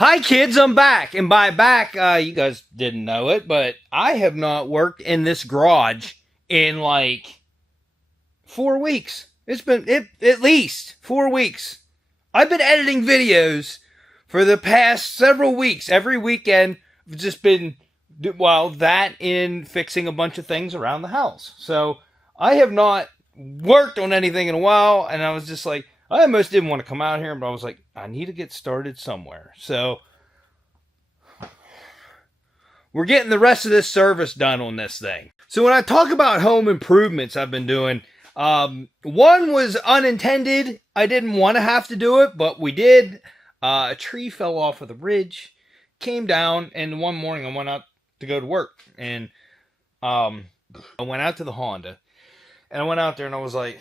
Hi kids, I'm back. And by back, you guys didn't know it, but I have not worked in this garage in like 4 weeks. It's been at least 4 weeks. I've been editing videos for the past several weeks. Every weekend, I've just been, well, that in fixing a bunch of things around the house. So I have not worked on anything in a while, and I was just like, I almost didn't want to come out here, but I was like, I need to get started somewhere. So we're getting the rest of this service done on this thing. So when I talk about home improvements I've been doing, one was unintended. I didn't want to have to do it, but we did. A tree fell off of the ridge, came down, and one morning I went out to go to work. And I went out to the Honda. And I went out there and I was like,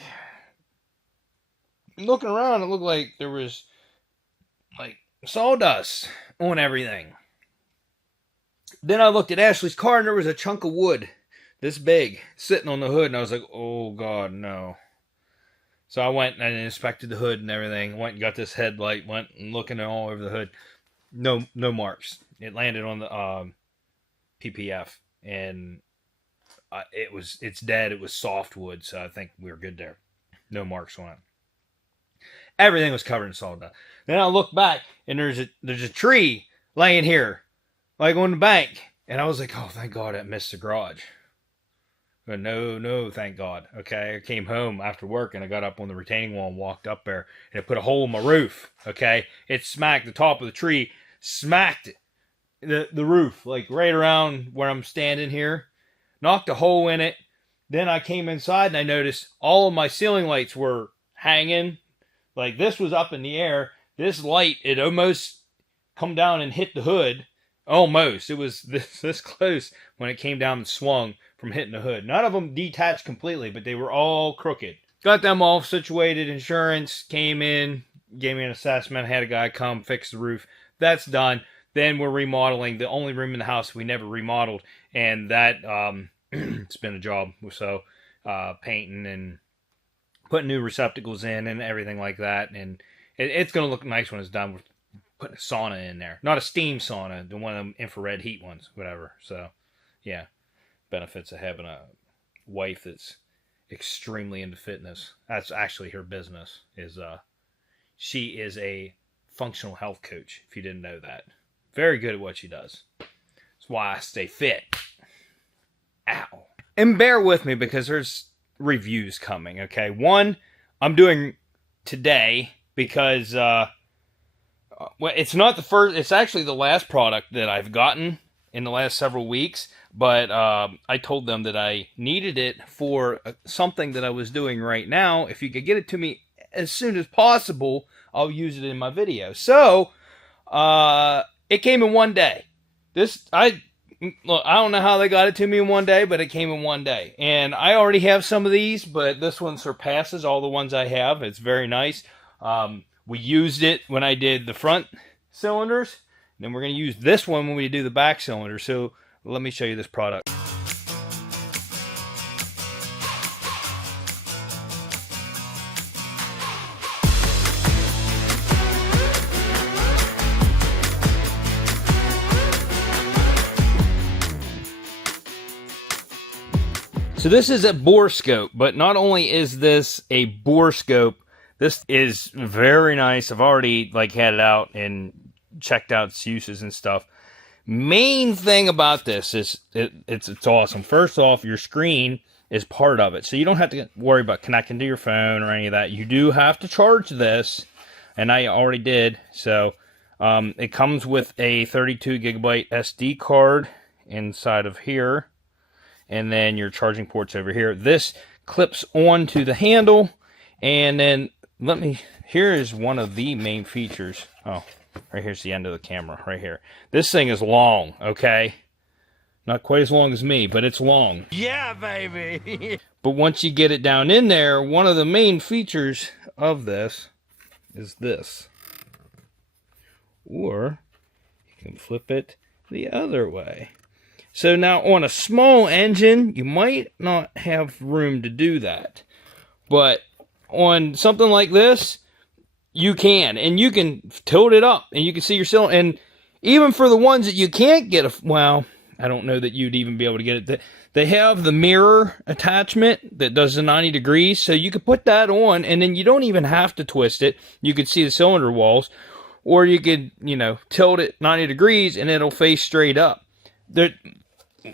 looking around, it looked like there was like sawdust on everything. Then I looked at Ashley's car and there was a chunk of wood this big sitting on the hood, and I was like, oh god, no. So I went and inspected the hood and everything, went and got this headlight, went and looking all over the hood. No marks. It landed on the PPF, and it's dead. It was softwood, so I think we were good there. No marks on it. Everything was covered in sawdust. Then I look back, and there's a tree laying here, like on the bank. And I was like, oh, thank God I missed the garage. But no, thank God. Okay, I came home after work, and I got up on the retaining wall and walked up there, and it put a hole in my roof. Okay, it smacked the top of the tree, smacked the roof, like right around where I'm standing here, knocked a hole in it. Then I came inside, and I noticed all of my ceiling lights were hanging. Like, this was up in the air. This light, it almost come down and hit the hood. Almost. It was this close when it came down and swung from hitting the hood. None of them detached completely, but they were all crooked. Got them all situated. Insurance came in, gave me an assessment, had a guy come fix the roof. That's done. Then we're remodeling the only room in the house we never remodeled, and that it's been a job. So painting and putting new receptacles in and everything like that, and it's going to look nice when it's done. We're putting a sauna in there. Not a steam sauna, the one of them infrared heat ones, whatever. So, yeah, benefits of having a wife that's extremely into fitness. That's actually her business. She is a functional health coach, if you didn't know that. Very good at what she does. That's why I stay fit. Ow. And bear with me because there's reviews coming, okay? One, I'm doing today because well, it's not the first, it's actually the last product that I've gotten in the last several weeks, but I told them that I needed it for something that I was doing right now. If you could get it to me as soon as possible, I'll use it in my video. So it came in one day. Look, I don't know how they got it to me in one day, but it came in one day. And I already have some of these, but this one surpasses all the ones I have. It's very nice. We used it when I did the front cylinders. Then we're going to use this one when we do the back cylinder. So let me show you this product. So this is a Borescope, but not only is this a Borescope, this is very nice. I've already had it out and checked out its uses and stuff. Main thing about this is it's awesome. First off, your screen is part of it, so you don't have to worry about connecting to your phone or any of that. You do have to charge this, and I already did. So it comes with a 32 gigabyte SD card inside of here. And then your charging ports over here. This clips onto the handle. And then here is one of the main features. Oh, right here's the end of the camera, right here. This thing is long, okay? Not quite as long as me, but it's long. Yeah, baby! But once you get it down in there, one of the main features of this is this. Or you can flip it the other way. So now on a small engine, you might not have room to do that. But on something like this, you can. And you can tilt it up and you can see your cylinder. And even for the ones that you can't get, well, I don't know that you'd even be able to get it. They have the mirror attachment that does the 90 degrees, so you could put that on, and then you don't even have to twist it. You could see the cylinder walls, or you could, tilt it 90 degrees, and it'll face straight up.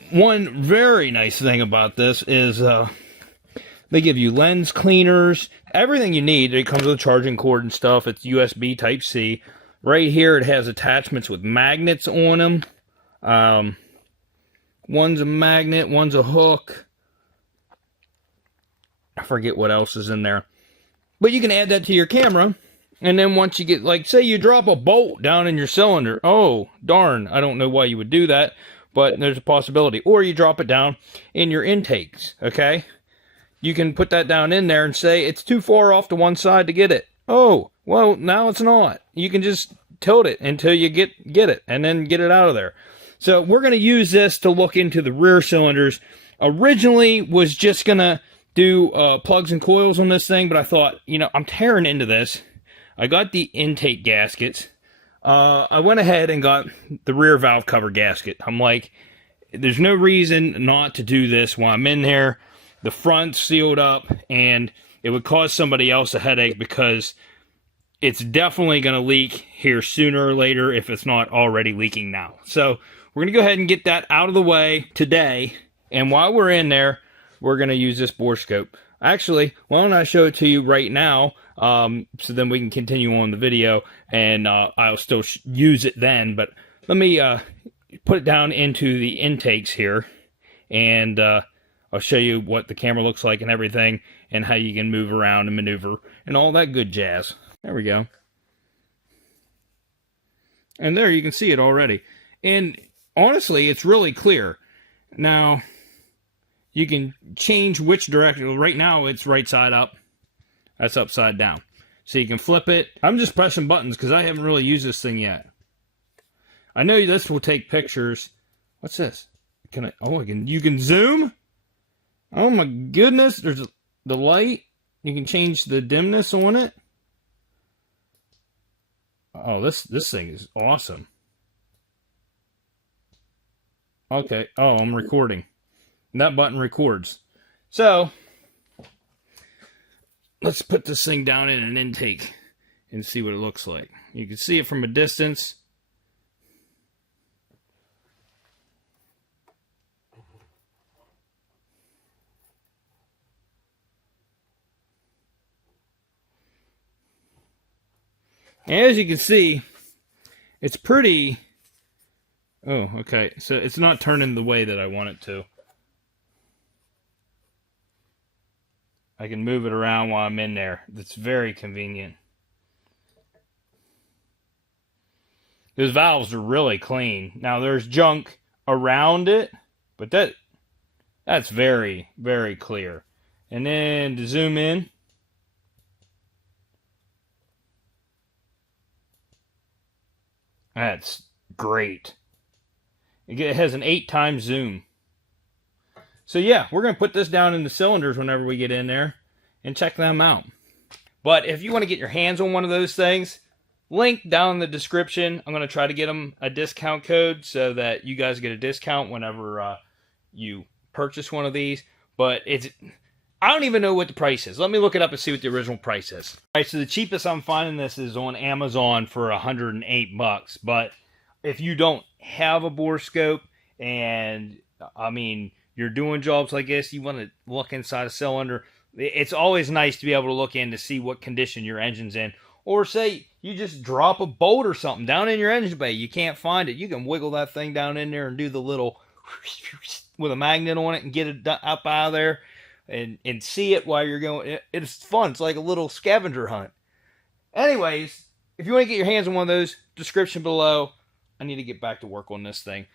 One very nice thing about this is they give you lens cleaners, everything you need. It comes with a charging cord and stuff. It's USB Type-C. Right here, it has attachments with magnets on them. One's a magnet, one's a hook. I forget what else is in there. But you can add that to your camera. And then once you get, like, say you drop a bolt down in your cylinder. Oh, darn. I don't know why you would do that, but there's a possibility. Or you drop it down in your intakes, okay? You can put that down in there and say, it's too far off to one side to get it. Oh, well, now it's not. You can just tilt it until you get it, and then get it out of there. So we're going to use this to look into the rear cylinders. Originally was just going to do plugs and coils on this thing, but I thought, I'm tearing into this. I got the intake gaskets. I went ahead and got the rear valve cover gasket. I'm like, there's no reason not to do this while I'm in there. The front's sealed up, and it would cause somebody else a headache because it's definitely going to leak here sooner or later if it's not already leaking now. So we're going to go ahead and get that out of the way today. And while we're in there, we're going to use this borescope. Actually, why don't I show it to you right now, so then we can continue on the video, and I'll still use it then. But let me put it down into the intakes here, and I'll show you what the camera looks like and everything, and how you can move around and maneuver, and all that good jazz. There we go. And there you can see it already. And honestly, it's really clear. Now, you can change which direction. Right now, it's right side up. That's upside down. So you can flip it. I'm just pressing buttons because I haven't really used this thing yet. I know this will take pictures. What's this? You can zoom? Oh my goodness. There's the light. You can change the dimness on it. Oh, this thing is awesome. Okay. Oh, I'm recording. And that button records. So, let's put this thing down in an intake and see what it looks like. You can see it from a distance. As you can see, it's pretty... Oh, okay. So it's not turning the way that I want it to. I can move it around while I'm in there. That's very convenient. Those valves are really clean. Now there's junk around it, but that's very, very clear. And then to zoom in, that's great. It has an 8x zoom. So yeah, we're going to put this down in the cylinders whenever we get in there and check them out. But if you want to get your hands on one of those things, link down in the description. I'm going to try to get them a discount code so that you guys get a discount whenever you purchase one of these. But I don't even know what the price is. Let me look it up and see what the original price is. All right, so the cheapest I'm finding this is on Amazon for $108. But if you don't have a borescope and, I mean, you're doing jobs like this, you want to look inside a cylinder, it's always nice to be able to look in to see what condition your engine's in. Or say you just drop a bolt or something down in your engine bay, you can't find it, you can wiggle that thing down in there and do the little with a magnet on it and get it up out of there and see it while you're going. It's fun. It's like a little scavenger hunt. Anyways, if you want to get your hands on one of those, description below. I need to get back to work on this thing.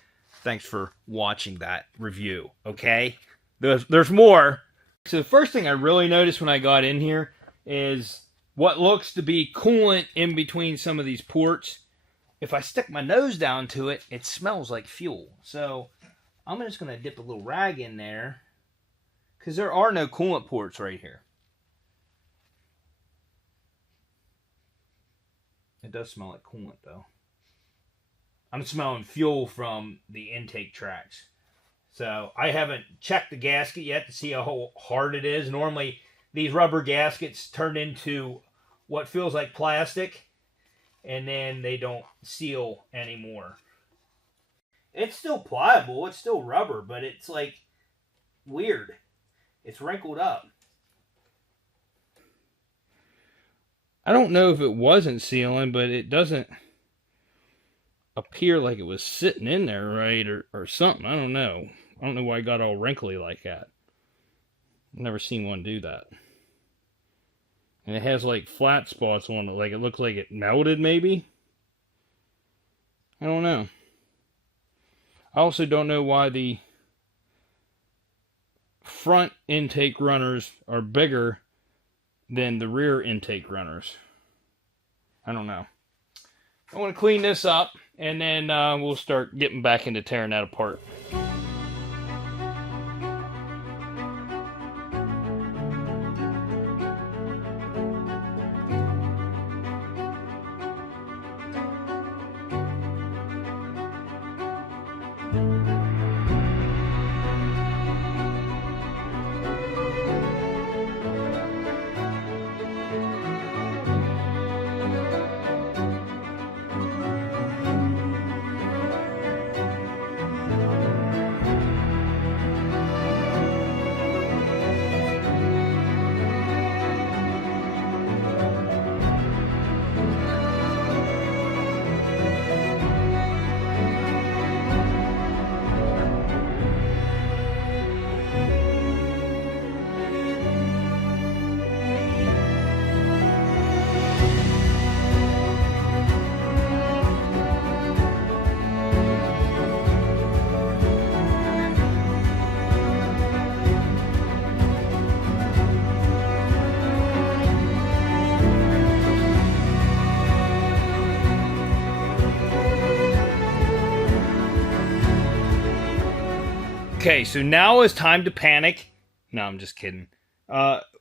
Thanks for watching that review, okay? There's more. So the first thing I really noticed when I got in here is what looks to be coolant in between some of these ports. If I stick my nose down to it, it smells like fuel. So I'm just going to dip a little rag in there because there are no coolant ports right here. It does smell like coolant though. I'm smelling fuel from the intake tracks. So I haven't checked the gasket yet to see how hard it is. Normally, these rubber gaskets turn into what feels like plastic, and then they don't seal anymore. It's still pliable, it's still rubber, but it's like weird. It's wrinkled up. I don't know if it wasn't sealing, but it doesn't appear like it was sitting in there right or something. I don't know. I don't know why it got all wrinkly like that. I've never seen one do that. And it has like flat spots on it, like it looks like it melted maybe. I don't know. I also don't know why the front intake runners are bigger than the rear intake runners. I don't know. I want to clean this up, and then we'll start getting back into tearing that apart. Okay, so now is time to panic. No, I'm just kidding.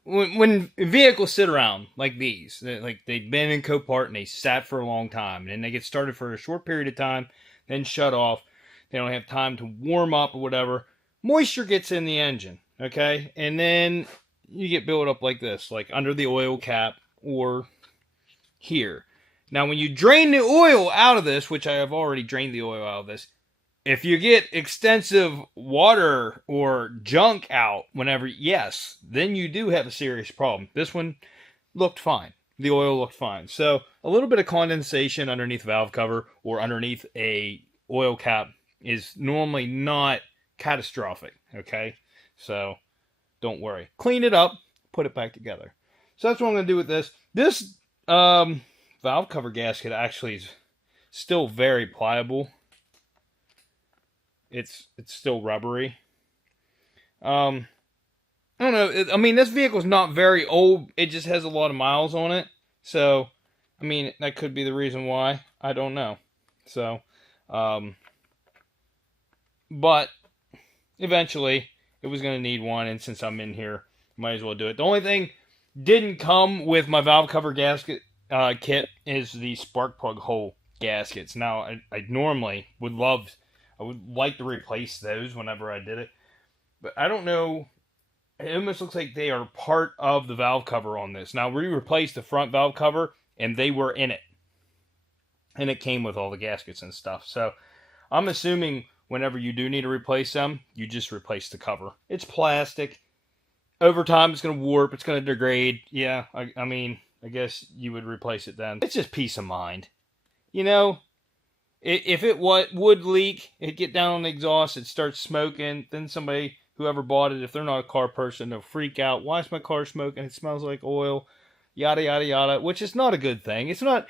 When vehicles sit around like these, like they've been in Copart and they sat for a long time, and then they get started for a short period of time, then shut off. They don't have time to warm up or whatever. Moisture gets in the engine, okay? And then you get built up like this, like under the oil cap or here. Now, when you drain the oil out of this, which I have already drained the oil out of this, if you get extensive water or junk out whenever, yes, then you do have a serious problem. This one looked fine. The oil looked fine. So a little bit of condensation underneath the valve cover or underneath a oil cap is normally not catastrophic, okay? So don't worry. Clean it up, put it back together. So that's what I'm going to do with this. This valve cover gasket actually is still very pliable. It's still rubbery. I don't know. I mean, this vehicle's not very old. It just has a lot of miles on it. So, I mean, that could be the reason why. I don't know. So, but eventually it was going to need one. And since I'm in here, might as well do it. The only thing didn't come with my valve cover gasket kit is the spark plug hole gaskets. Now, I normally would love... I would like to replace those whenever I did it. But I don't know. It almost looks like they are part of the valve cover on this. Now, we replaced the front valve cover, and they were in it. And it came with all the gaskets and stuff. So, I'm assuming whenever you do need to replace them, you just replace the cover. It's plastic. Over time, it's going to warp. It's going to degrade. Yeah, I mean, I guess you would replace it then. It's just peace of mind. You know? If it would leak, it'd get down on the exhaust, it starts smoking, then somebody, whoever bought it, if they're not a car person, they'll freak out. Why is my car smoking? It smells like oil, yada, yada, yada, which is not a good thing. It's not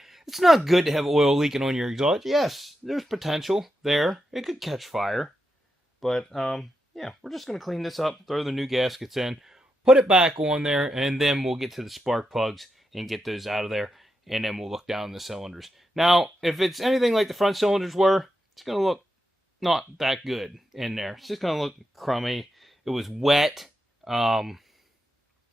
good to have oil leaking on your exhaust. Yes, there's potential there. It could catch fire. But, yeah, we're just going to clean this up, throw the new gaskets in, put it back on there, and then we'll get to the spark plugs and get those out of there. And then we'll look down the cylinders. Now, if it's anything like the front cylinders were, it's going to look not that good in there. It's just going to look crummy. It was wet. That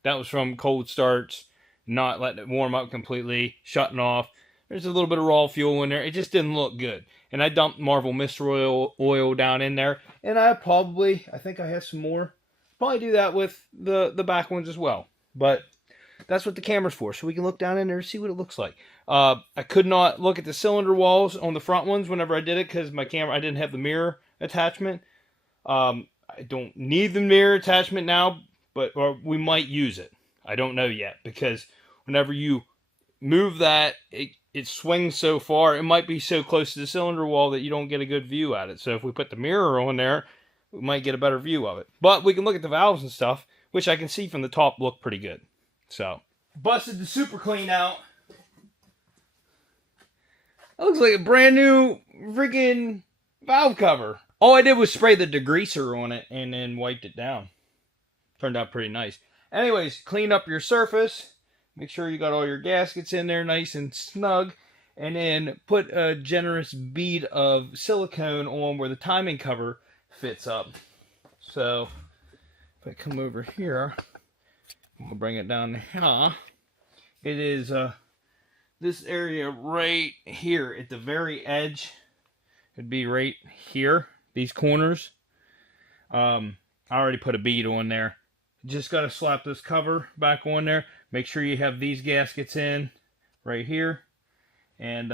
was from cold starts, not letting it warm up completely, shutting off. There's a little bit of raw fuel in there. It just didn't look good. And I dumped Marvel Mist oil down in there. And I think I have some more. Probably do that with the back ones as well. But that's what the camera's for. So we can look down in there and see what it looks like. I could not look at the cylinder walls on the front ones whenever I did it because my camera, I didn't have the mirror attachment. I don't need the mirror attachment now, or we might use it. I don't know yet because whenever you move that, it swings so far. It might be so close to the cylinder wall that you don't get a good view at it. So if we put the mirror on there, we might get a better view of it. But we can look at the valves and stuff, which I can see from the top look pretty good. So, busted the super clean out. That looks like a brand new freaking valve cover. All I did was spray the degreaser on it and then wiped it down. Turned out pretty nice. Anyways, clean up your surface. Make sure you got all your gaskets in there nice and snug. And then put a generous bead of silicone on where the timing cover fits up. So, if I come over here, we'll bring it down to here. It is this area right here at the very edge. It'd be right here, these corners. I already put a bead on there. Just got to slap this cover back on there. Make sure you have these gaskets in right here. And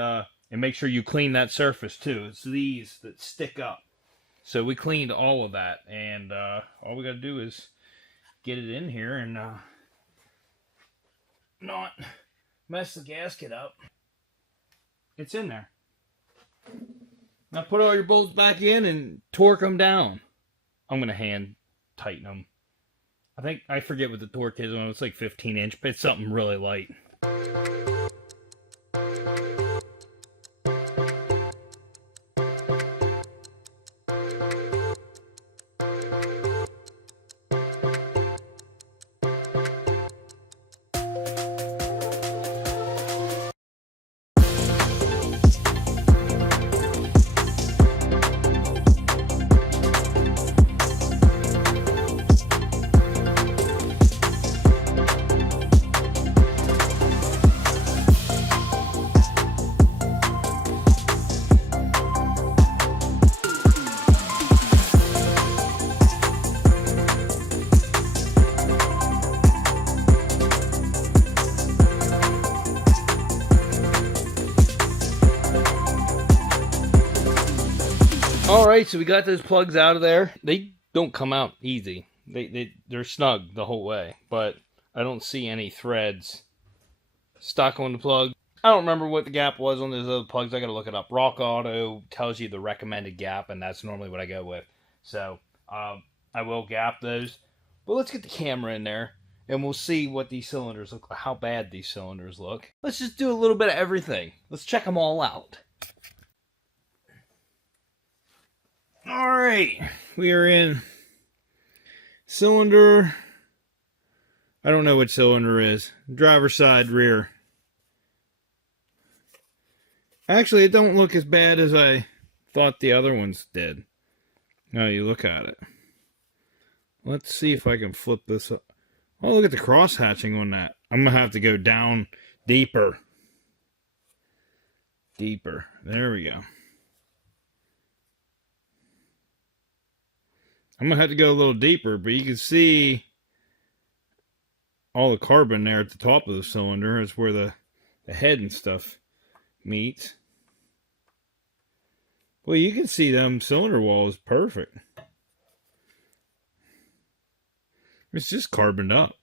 make sure you clean that surface too. It's these that stick up. So we cleaned all of that. And all we got to do is get it in here and not mess the gasket up. It's in there. Now put all your bolts back in and torque them down. I'm going to hand tighten them. I forget what the torque is on it. It's like 15 inch, but it's something really light. Alright, so we got those plugs out of there. They don't come out easy. They're snug the whole way, but I don't see any threads stuck on the plug. I don't remember what the gap was on those other plugs. I gotta look it up. Rock Auto tells you the recommended gap, and that's normally what I go with. So, I will gap those. But let's get the camera in there, and we'll see what these cylinders look like, how bad these cylinders look. Let's just do a little bit of everything. Let's check them all out. Alright, we are in cylinder, I don't know what cylinder is, driver's side rear. Actually, it don't look as bad as I thought the other ones did. Now you look at it. Let's see if I can flip this up. Oh, look at the cross hatching on that. I'm going to have to go down deeper. Deeper. There we go. I'm going to have to go a little deeper, but you can see all the carbon there at the top of the cylinder is where the head and stuff meets. Well, you can see them cylinder walls perfect. It's just carboned up.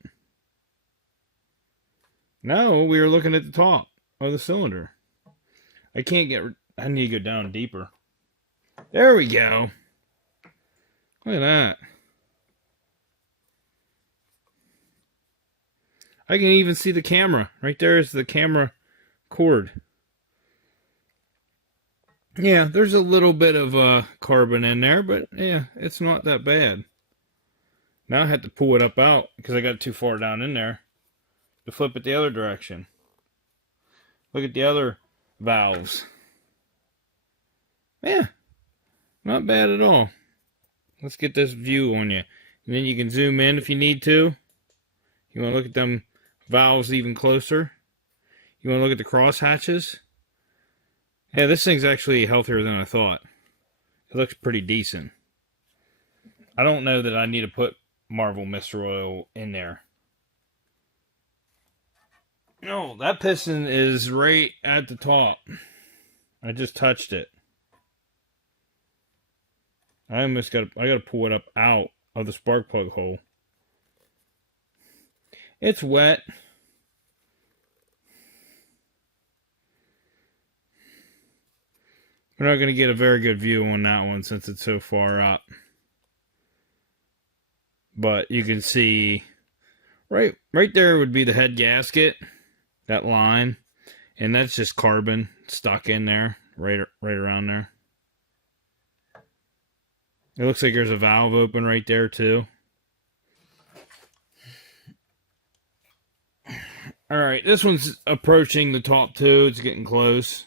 Now we are looking at the top of the cylinder. I need to go down deeper. There we go. Look at that. I can even see the camera. Right there is the camera cord. Yeah, there's a little bit of carbon in there, but yeah, it's not that bad. Now I have to pull it up out because I got it too far down in there to flip it the other direction. Look at the other valves. Yeah, not bad at all. Let's get this view on you. And then you can zoom in if you need to. You want to look at them valves even closer. You want to look at the cross hatches. Yeah, this thing's actually healthier than I thought. It looks pretty decent. I don't know that I need to put Marvel Mist Oil in there. No, that piston is right at the top. I just touched it. I gotta pull it up out of the spark plug hole. It's wet. We're not gonna get a very good view on that one since it's so far up. But you can see right there would be the head gasket, that line, and that's just carbon stuck in there, right around there. It looks like there's a valve open right there too. All right, this one's approaching the top too. It's getting close.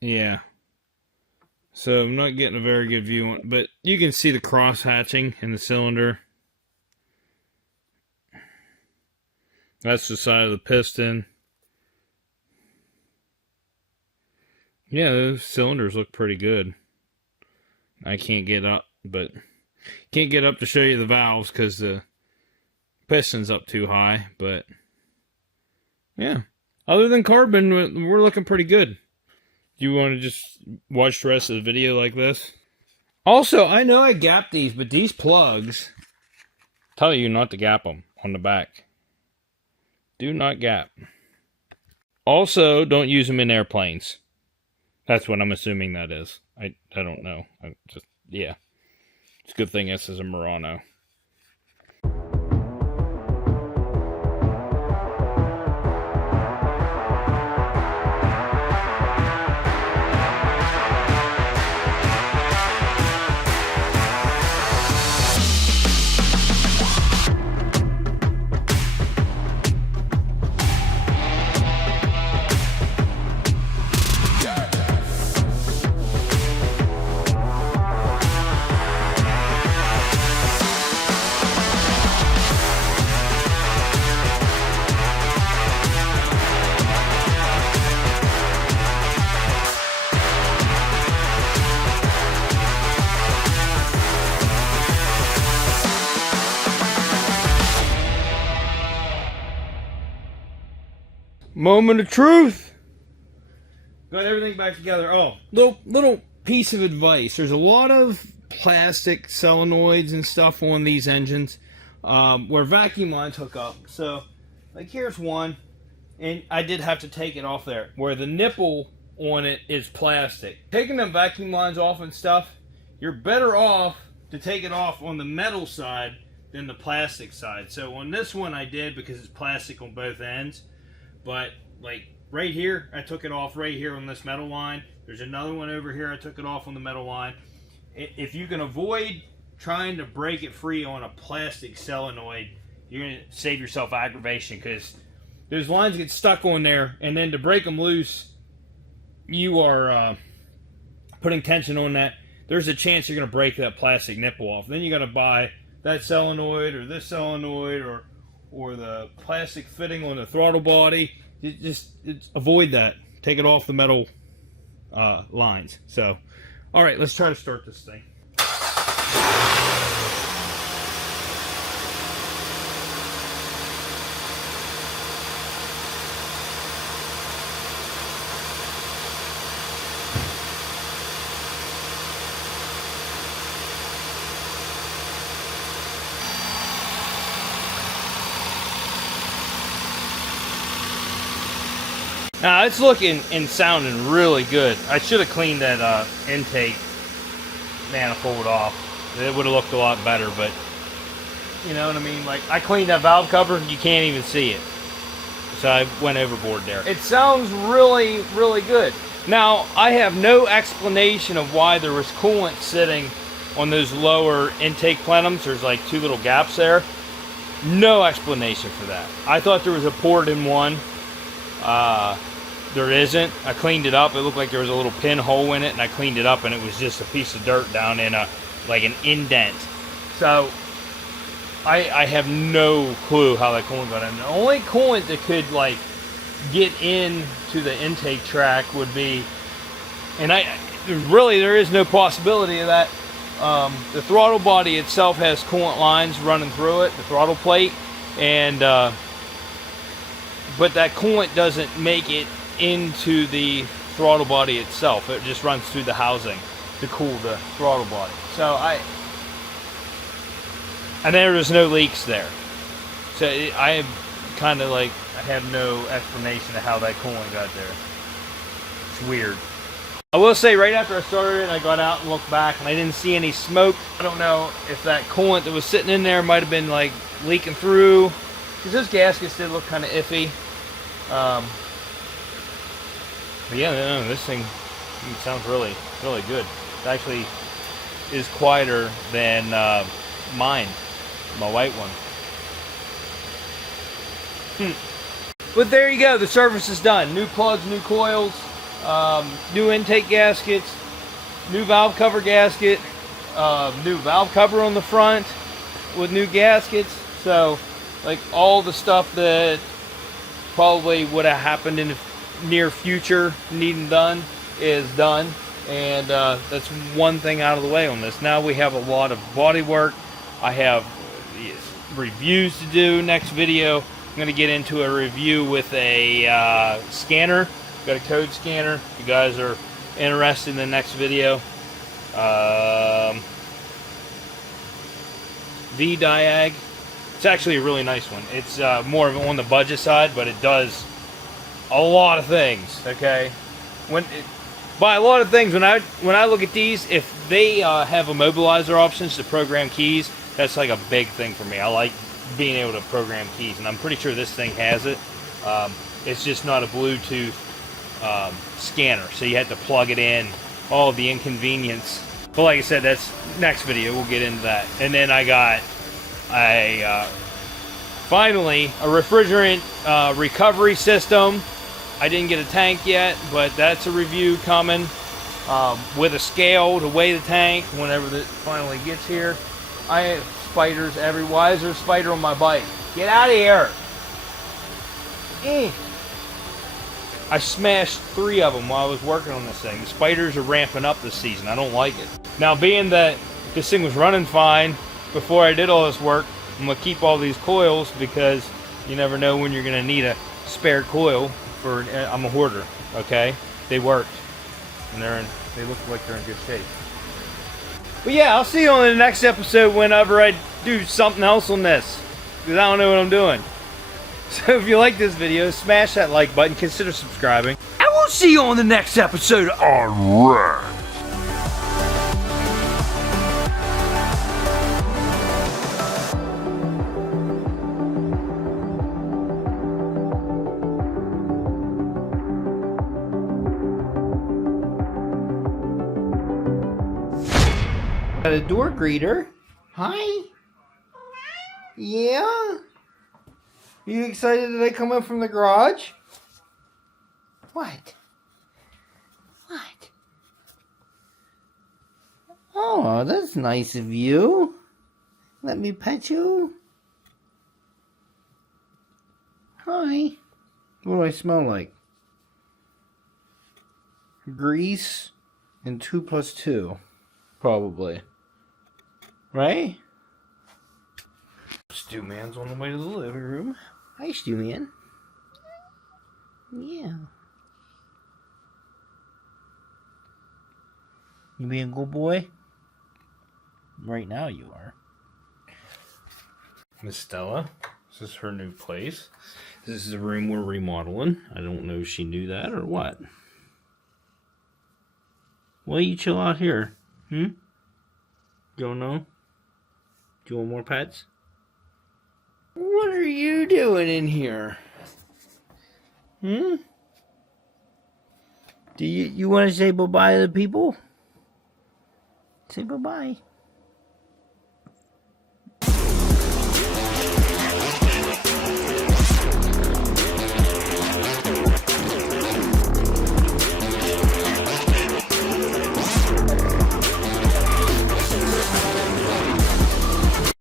Yeah. So I'm not getting a very good view on, but you can see the cross hatching in the cylinder. That's the side of the piston. Yeah, those cylinders look pretty good. I can't get up, but can't get up to show you the valves because the piston's up too high. But yeah, other than carbon, we're looking pretty good. Do you want to just watch the rest of the video like this? Also, I know I gapped these, but these plugs tell you not to gap them on the back. Do not gap. Also, don't use them in airplanes. That's what I'm assuming that is. I don't know. Yeah. It's a good thing this is a Murano. Moment of truth. Got everything back together. Oh, little piece of advice. There's a lot of plastic solenoids and stuff on these engines where vacuum lines hook up. So, like here's one, and I did have to take it off there, where the nipple on it is plastic. Taking them vacuum lines off and stuff, you're better off to take it off on the metal side than the plastic side. So on this one I did because it's plastic on both ends. But like right here, I took it off right here on this metal line. There's another one over here, I took it off on the metal line. If you can avoid trying to break it free on a plastic solenoid, you're going to save yourself aggravation, because those lines get stuck on there, and then to break them loose, you are putting tension on that. There's a chance you're going to break that plastic nipple off. Then you got to buy that solenoid or this solenoid or the plastic fitting on the throttle body. Just avoid that. Take it off the metal lines. So, all right, let's try to start this thing. Now it's looking and sounding really good. I should have cleaned that intake manifold off. It would have looked a lot better, but you know what I mean? Like, I cleaned that valve cover, you can't even see it. So I went overboard there. It sounds really, really good. Now, I have no explanation of why there was coolant sitting on those lower intake plenums. There's like two little gaps there. No explanation for that. I thought there was a port in one. There isn't. I cleaned it up. It looked like there was a little pinhole in it, and I cleaned it up, and it was just a piece of dirt down in like an indent. So I have no clue how that coolant got in. The only coolant that could like get into the intake track would be, and really there is no possibility of that. The throttle body itself has coolant lines running through it, the throttle plate, and but that coolant doesn't make it into the throttle body itself. It just runs through the housing to cool the throttle body. So and there was no leaks there. So I kind of like, I have no explanation of how that coolant got there. It's weird. I will say, right after I started it, I got out and looked back, and I didn't see any smoke. I don't know if that coolant that was sitting in there might have been like leaking through, because those gaskets did look kind of iffy. But yeah, no, this thing sounds really, really good. It actually is quieter than mine, my white one. But there you go, the service is done. New plugs, new coils, new intake gaskets, new valve cover gasket, new valve cover on the front with new gaskets. So like all the stuff that probably would have happened in the near future needing done is done, and that's one thing out of the way on this. Now we have a lot of body work. I have reviews to do. Next video I'm going to get into a review with a scanner. Got a code scanner. If you guys are interested in the next video, V-Diag. It's actually a really nice one. It's more of on the budget side, but it does a lot of things. Okay, by a lot of things, when I look at these, if they have immobilizer options to program keys, that's like a big thing for me. I like being able to program keys, and I'm pretty sure this thing has it. It's just not a Bluetooth scanner, so you have to plug it in. All the inconvenience. But like I said, that's next video. We'll get into that. And then I got finally a refrigerant recovery system. I didn't get a tank yet, but that's a review coming with a scale to weigh the tank whenever it finally gets here. I have spiders everywhere. Why is there a spider on my bike? Get out of here! I smashed 3 of them while I was working on this thing. The spiders are ramping up this season. I don't like it. Now, being that this thing was running fine before I did all this work, I'm going to keep all these coils because you never know when you're going to need a spare coil. I'm a hoarder, okay? They worked, and they look like they're in good shape. But yeah, I'll see you on the next episode whenever I do something else on this, because I don't know what I'm doing. So if you like this video, smash that like button, consider subscribing, and we'll see you on the next episode. Alright. Got a door greeter. Hi. Yeah. You excited that I come in from the garage? What? What? Oh, that's nice of you. Let me pet you. Hi. What do I smell like? Grease and 2 + 2. Probably. Right? Stu Man's on the way to the living room. Hi, Stu Man. Yeah. You being a good boy? Right now you are. Miss Stella. This is her new place. This is a room we're remodeling. I don't know if she knew that or what. Well, you chill out here. You don't know? Do you want more pets? What are you doing in here? Do you want to say bye-bye to the people? Say bye-bye.